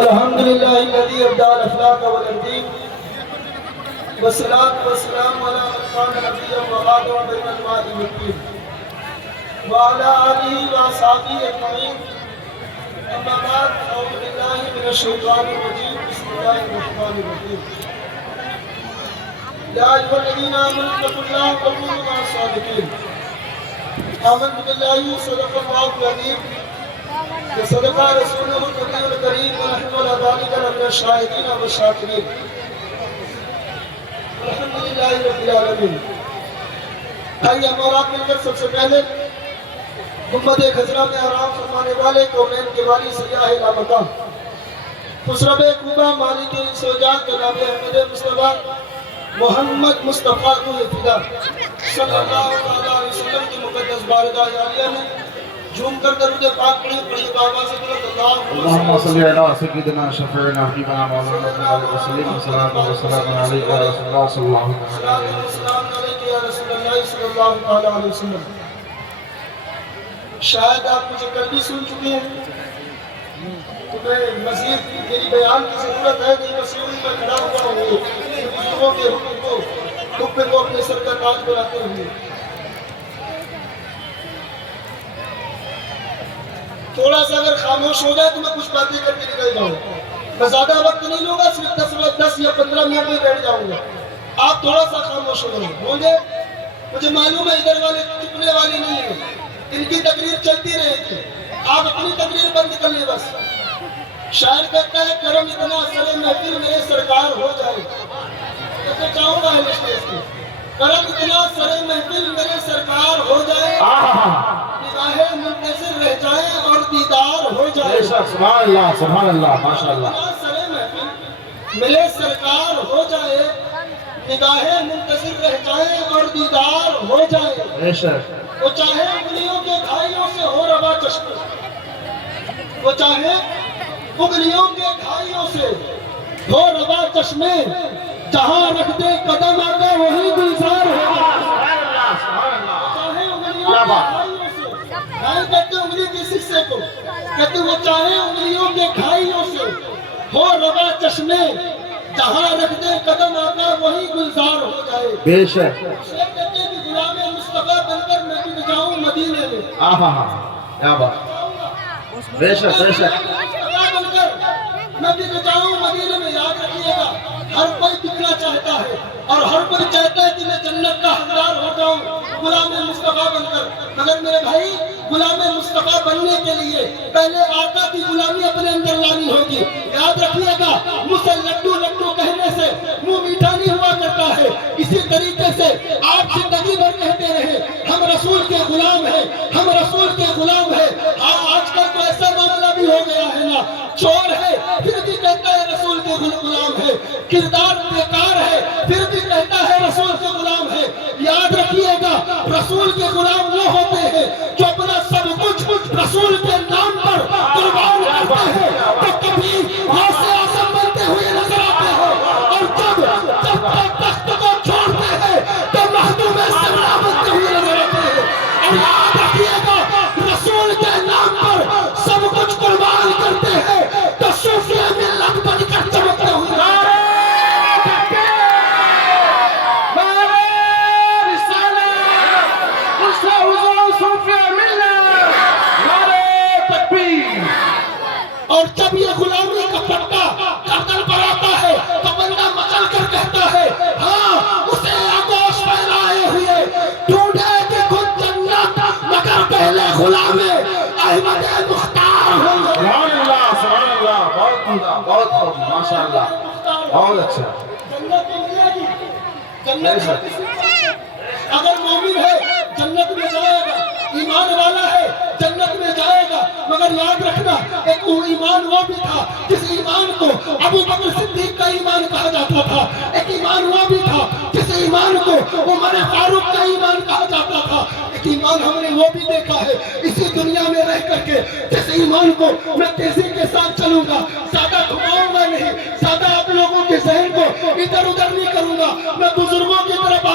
الحمد لله الذي ابدع الاخلاق والدين والصلاة والسلام على من كان نبيا وغادر بين الماء والطين وعلى آله وأصحابه أجمعين. أما بعد أعوذ بالله من الشيطان الرجيم. بسم الله الرحمن الرحيم. يا أيها الذين آمنوا اتقوا الله وكونوا مع الصادقين. آمنت بالله صدق الله العظيم وصدق رسوله النبي الكريم ونحن على ذلك لمن الشاهدين والشاكرين. الحمد للہ رب العالمین. آئیے ہمارا مل کر سب سے پہلے گنبد خضرا میں آرام فرمانے والے کونین کے والی سیاح لامکان خسرو کوبہ مالک سوجات جناب احمد مصطفیٰ محمد مصطفیٰ روح فدا صلی اللہ علیہ وسلم کی مقدس بارگاہ عالیہ میں جھوم کر درود پاک پڑھی بابا سے بلند اللہم صلی علی سیدنا شفیعنا حبیبنا مولانا صلی اللہ علیہ وسلم والصلاة والسلام علیکہ یا رسول اللہ صلی اللہ علیہ وسلم. شاید آپ مجھے کل بھی سن چکے ہیں تو میں مزید میری بیان کی ضرورت ہے نہیں. میں سیڑھی پر کھڑا ہوا ہوں بزرگوں کے حکم کو اپنے سر کا تاج بناتے ہوئے. تھوڑا سا اگر خاموش ہو جائے تو میں کچھ باتیں کر کے نکل جاؤں. میں زیادہ وقت نہیں لوں گا, صرف 10 یا 15 منٹ میں بیٹھ جاؤں گا. آپ تھوڑا سا خاموش ہوں گے. مجھے معلوم ہے ادھر والے چپنے والی نہیں ہیں, ان کی تقریر چلتی رہے گی. آپ اپنی تقریر بند کر لیں بس. شاعر کہتا ہے کرم اتنا سرے محفل میرے سرکار ہو جائے. میں چاہوں گا کرم اتنا سرے محفل میرے سرکار ہو جائے, نگاہیں منتظر رہ جائیں اور دیدار ہو جائے. سبحان اللہ سبحان اللہ ماشاءاللہ. سرے محفل میرے سرکار ہو جائے, نگاہیں منتظر رہ جائیں اور دیدار ہو جائے. وہ چاہے انگلیوں کے گھائیوں سے ہو روا چشمے, وہ چاہے انگلیوں کے گھائیوں سے ہو روا چشمے, جہاں رکھ دے قدم آگے وہی گلزار ہوگا. چاہے انگلیوں کے گھائیوں سے, نہیں کہتے انگلی کی سکسے کو, کہتے وہ چاہے انگلیوں کے گھائیوں سے ہو روا چشمے, جہاں رکھ دے قدم آگے وہی گلزار ہو جائے. بے شک شیخ کہتے ہیں کہ غلام مصطفیٰ بن کر میں بھی جاؤں مدینے میں. کیا بات. بے شک بے شک میں بھی جاؤں مدینے میں. یاد رکھیے گا ہر کوئی دکھنا چاہتا ہے اور ہر کوئی چاہتا ہے کہ میں جنت کا حقدار ہو جاؤں غلام مصطفیٰ بن کر. مگر میرے بھائی غلام مصطفیٰ بننے کے لیے پہلے آقا کی غلامی اپنے اندر لانی ہوگی. یاد رکھیے گا مجھ سے لڈو لڈو کہنے سے منہ میٹھا نہیں ہوا کرتا ہے. اسی طریقے سے آپ زندگی بھر کہتے رہے ہم رسول کے غلام ہیں, ہم رسول کے غلام ہیں. آج کل تو ایسا معاملہ بھی ہو گیا ہے نا, چور ہے پھر بھی کہتا ہے رسول کے غلام ہے, کردار بیکار ہے پھر بھی کہتا ہے رسول کے غلام ہے. یاد رکھیے گا رسول کے غلام وہ ہوتے ہیں جو اپنا سب کچھ رسول کے نام پر قربان کرتے ہیں تو کبھی غوث اعظم بنتے ہوئے نظر آتے ہیں, اور جب تخت کو چھوڑتے ہیں تو مخدوم سمرا بنتے ہوئے نظر آتے ہیں. اور یاد رکھیے گا رسول کے نام پر سب کچھ قربان کرتے ہیں تو صوفیہ ملت بن کر چمکتے ہوئے. اور جب یہ غلامی کا پٹا گردن پر آتا ہے تو بندہ مچل کر کہتا ہے ہاں اسے آگوش پہنائے ہوئے ڈھونڈے کہ خود جنت, مگر پہلے غلام احمد مختار ہوں. سبحان اللہ سبحان اللہ. بہت عمدہ بہت خوب ماشاءاللہ بہت اچھا. جنت کو ملے گی, جنت اگر مومن ہے جنت میں جائے گا, ایمان والا ہے جنت میں جائے گا. مگر یاد رکھنا ایک ایمان وہ بھی تھا جس ایمان کو ابو بکر صدیق کا ایمان کہا جاتا تھا, ایک ایمان وہ بھی تھا جس ایمان کو عمر فاروق کا ایمان کہا جاتا تھا, ایک ایمان ہم نے وہ بھی دیکھا ہے اسی دنیا میں رہ کر کے جس ایمان کو میں تیزی کے ساتھ چلوں گا, زیادہ گھماؤں گا نہیں, زیادہ آپ لوگوں کے ذہن کو ادھر ادھر نہیں کروں گا. میں بزرگوں کی طرف